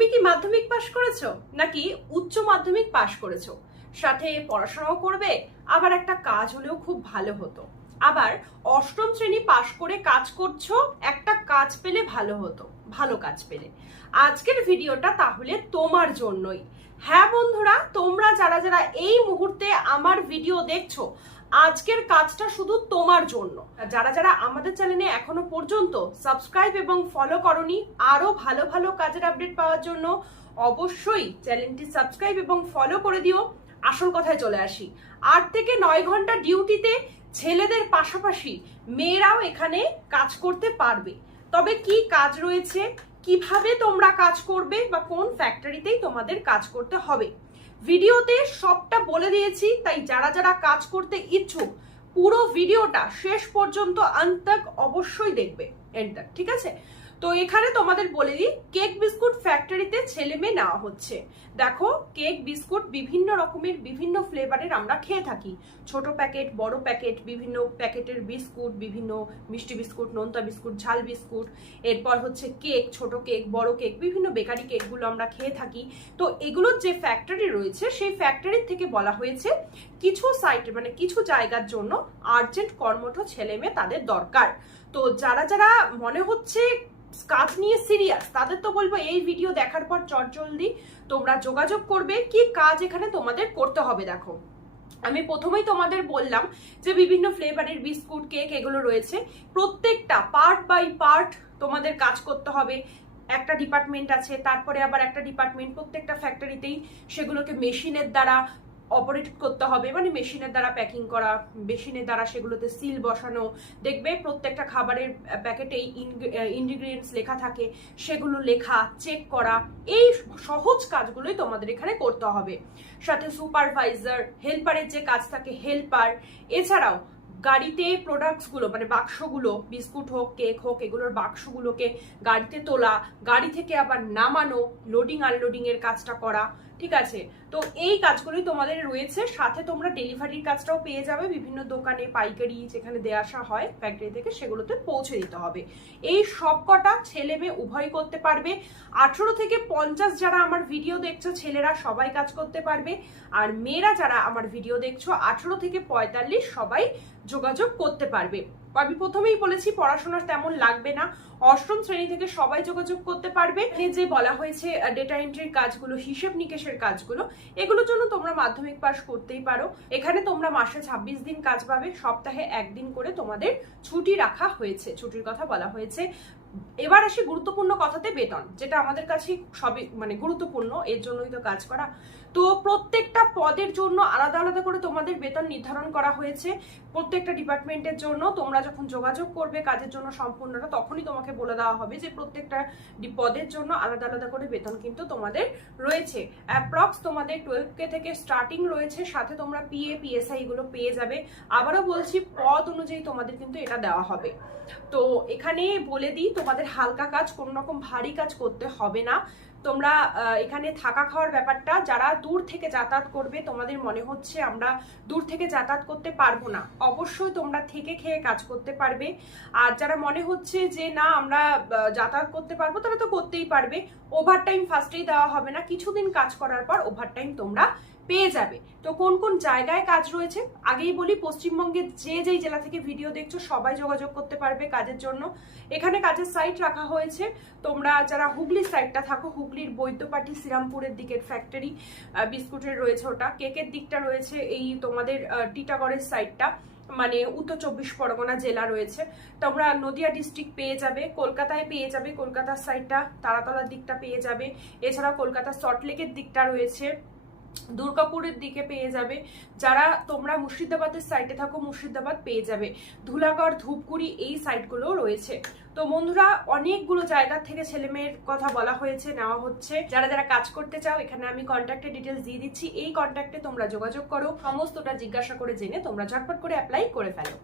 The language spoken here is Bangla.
তুমি কি মাধ্যমিক পাশ করেছো নাকি উচ্চ মাধ্যমিক পাশ করেছো, সাথে পড়াশোনাও করবে, আবার একটা কাজ হলেও খুব ভালো হতো, আবার অষ্টম শ্রেণী পাশ করে কাজ করছো, একটা কাজ পেলে ভালো হতো, ভালো কাজ পেলে। আজকের ভিডিওটা তাহলে তোমার জন্যই। হ্যাঁ বন্ধুরা, তোমরা যারা যারা এই মুহূর্তে আমার ভিডিও দেখছো, আজকের কাজটা শুধু তোমার জন্য। যারা যারা আমাদের চ্যানেলে এখনো পর্যন্ত সাবস্ক্রাইব এবং ফলো করনি, আরো ভালো ভালো কাজের আপডেট পাওয়ার জন্য অবশ্যই চ্যানেলটি সাবস্ক্রাইব এবং ফলো করে দিও। আসল কথায় চলে আসি, 8 থেকে 9 ঘন্টা ডিউটিতে ছেলেদের পাশাপাশি মেয়েরাও এখানে কাজ করতে পারবে। তবে কি কাজ রয়েছে, কিভাবে তোমরা কাজ করবে বা কোন ফ্যাক্টরিতেই তোমাদের কাজ করতে হবে, ভিডিওতে সবটা বলে দিয়েছি। তাই যারা যারা কাজ করতে ইচ্ছুক পুরো ভিডিওটা শেষ পর্যন্ত অন্ত তক অবশ্যই দেখবে, এন্টার, ঠিক আছে? তো এখানে তোমাদের বলে দিই, কেক বিস্কুট ফ্যাক্টরিতে ছেলে মেয়ে নেওয়া হচ্ছে। দেখো, কেক বিস্কুট বিভিন্ন রকমের বিভিন্ন ফ্লেভারের আমরা খেয়ে থাকি, ছোট প্যাকেট, বড় প্যাকেট, বিভিন্ন প্যাকেটের বিস্কুট, বিভিন্ন মিষ্টি বিস্কুট, নোনতা বিস্কুট, ঝাল বিস্কুট, এরপর হচ্ছে কেক, ছোট কেক, বড় কেক, বিভিন্ন বেকারি কেকগুলো আমরা খেয়ে থাকি। তো এগুলোর যে ফ্যাক্টরি রয়েছে, সেই ফ্যাক্টরির থেকে বলা হয়েছে কিছু সাইটে মানে কিছু জায়গার জন্য আর্জেন্ট কর্মঠ ছেলে মেয়ে তাদের দরকার। তো যারা যারা মনে হচ্ছে কাজ নিয়ে সিরিয়াস, তাদের তো বলবো এই ভিডিও দেখার পর চটজলদি তোমরা যোগাযোগ করবে। কি কাজ এখানে তোমাদের করতে হবে দেখো, আমি প্রথমেই তোমাদের বললাম যে বিভিন্ন ফ্লেভারের বিস্কুট, কেক এগুলো রয়েছে, প্রত্যেকটা পার্ট বাই পার্ট তোমাদের কাজ করতে হবে। একটা ডিপার্টমেন্ট আছে, তারপরে আবার একটা ডিপার্টমেন্ট, প্রত্যেকটা ফ্যাক্টরিতেই সেগুলোকে মেশিনের দ্বারা অপারেট করতে হবে, মানে মেশিনের দ্বারা প্যাকিং করা, মেশিনের দ্বারা সেগুলোতে সিল বসানো। দেখবে প্রত্যেকটা খাবারের প্যাকেটেই ইনগ্রিডিয়েন্টস লেখা থাকে, সেগুলো লেখা, চেক করা, এই সহজ কাজগুলোই তোমাদের এখানে করতে হবে। সাথে সুপারভাইজার, হেল্পারের যে কাজ থাকে হেল্পার, এছাড়াও গাড়িতে প্রোডাক্টসগুলো মানে বাক্সগুলো, বিস্কুট হোক, কেক হোক, এগুলোর বাক্সগুলোকে গাড়িতে তোলা, গাড়ি থেকে আবার নামানো, লোডিং আনলোডিং এর কাজটা করা, ঠিক আছে? তো এই কাজগুলোই তোমাদের রয়েছে। সাথে তোমরা ডেলিভারির কাজটাও পেয়ে যাবে, বিভিন্ন দোকানে পাইকারি যেখানে দিয়ে আসা হয় ফ্যাক্টরি থেকে, সেগুলোতে পৌঁছে দিতে হবে। এই সব কটা ছেলে মেয়ে উভয় করতে পারবে। 18 থেকে 50 যারা আমার ভিডিও দেখছো ছেলেরা সবাই কাজ করতে পারবে, আর মেয়েরা যারা আমার ভিডিও দেখছো 18 থেকে 45 সবাই যোগাযোগ করতে পারবে। আমি প্রথমেই বলেছি পড়াশোনার তেমন লাগবে না, অষ্টম শ্রেণী থেকে সবাই যোগাযোগ করতে পারবে। যে বলা হয়েছে ডেটা এন্ট্রির কাজগুলো, হিসেব নিকেশের কাজগুলো, এগুলোর জন্য তোমরা মাধ্যমিক পাস করতেই পারো। এখানে তোমরা মাসে 26 দিন কাজ পাবে, সপ্তাহে একদিন করে তোমাদের ছুটি রাখা হয়েছে, ছুটির কথা বলা হয়েছে। এবার আসি গুরুত্বপূর্ণ কথাতে, বেতন, যেটা আমাদের কাছে সবই মানে গুরুত্বপূর্ণ, এর জন্যই তো কাজ করা। তো প্রত্যেকটা পদের জন্য আলাদা আলাদা করে তোমাদের বেতন নির্ধারণ করা হয়েছে। প্রত্যেকটা ডিপার্টমেন্টের জন্য তোমরা যখন যোগাযোগ করবে কাজের জন্য সম্পূর্ণটা, তখনই তোমাকে বলে দেওয়া হবে যে প্রত্যেকটা পদের জন্য আলাদা আলাদা করে বেতন কিন্তু তোমাদের রয়েছে। অ্যাপ্রক্স তোমাদের 12K থেকে স্টার্টিং রয়েছে, সাথে তোমরা পিএ, পিএসআই এগুলো পেয়ে যাবে। আবারও বলছি, পদ অনুযায়ী তোমাদের কিন্তু এটা দেওয়া হবে। তো এখানে বলে দিই, তোমাদের হালকা কাজ, কোনো রকম ভারী কাজ করতে হবে না। তোমরা এখানে থাকা খাওয়ার ব্যাপারটা, যারা দূর থেকে যাতায়াত করবে, তোমাদের মনে হচ্ছে আমরা দূর থেকে যাতায়াত করতে পারবো না, অবশ্যই তোমরা থেকে খেয়ে কাজ করতে পারবে। আর যারা মনে হচ্ছে যে না আমরা যাতায়াত করতে পারবো, তারা তো করতেই পারবে। ওভারটাইম ফার্স্টেই দেওয়া হবে না, কিছুদিন কাজ করার পর ওভারটাইম তোমরা পেয়ে যাবে। তো কোন কোন জায়গায় কাজ রয়েছে আগেই বলি, পশ্চিমবঙ্গের যেই জেলা থেকে ভিডিও দেখছো সবাই যোগাযোগ করতে পারবে কাজের জন্য। এখানে কাজের সাইট রাখা হয়েছে, তোমরা যারা হুগলি সাইডটা থাকো, হুগলির বৈদ্যপাটি শ্রীরামপুরের দিকের ফ্যাক্টরি বিস্কুটের রয়েছে ওটা, কেকের দিকটা রয়েছে এই তোমাদের টিটাগড়ের সাইডটা, মানে উত্তর 24 পরগনা জেলা রয়েছে। তোমরা নদিয়া ডিস্ট্রিক্ট পেয়ে যাবে, কলকাতায় পেয়ে যাবে, কলকাতার সাইডটা তারাতলার দিকটা পেয়ে যাবে। এছাড়াও কলকাতার সল্টলেকের দিকটা রয়েছে, দুর্গাপুরের দিকে পেয়ে যাবে। যারা তোমরা মুর্শিদাবাদের সাইডে থাকো, মুর্শিদাবাদ পেয়ে যাবে। ধুলাগড়, ধূপগুড়ি, এই সাইটগুলো রয়েছে। তো বন্ধুরা, অনেকগুলো জায়গা থেকে ছেলে মেয়ের কথা বলা হয়েছে, নেওয়া হচ্ছে। যারা যারা কাজ করতে চাও, এখানে আমি কন্ট্যাক্টের ডিটেলস দিয়ে দিচ্ছি, এই কন্ট্যাক্টে তোমরা যোগাযোগ করো, সমস্তটা জিজ্ঞাসা করে জেনে তোমরা ঝটপট করে অ্যাপ্লাই করে ফেলো।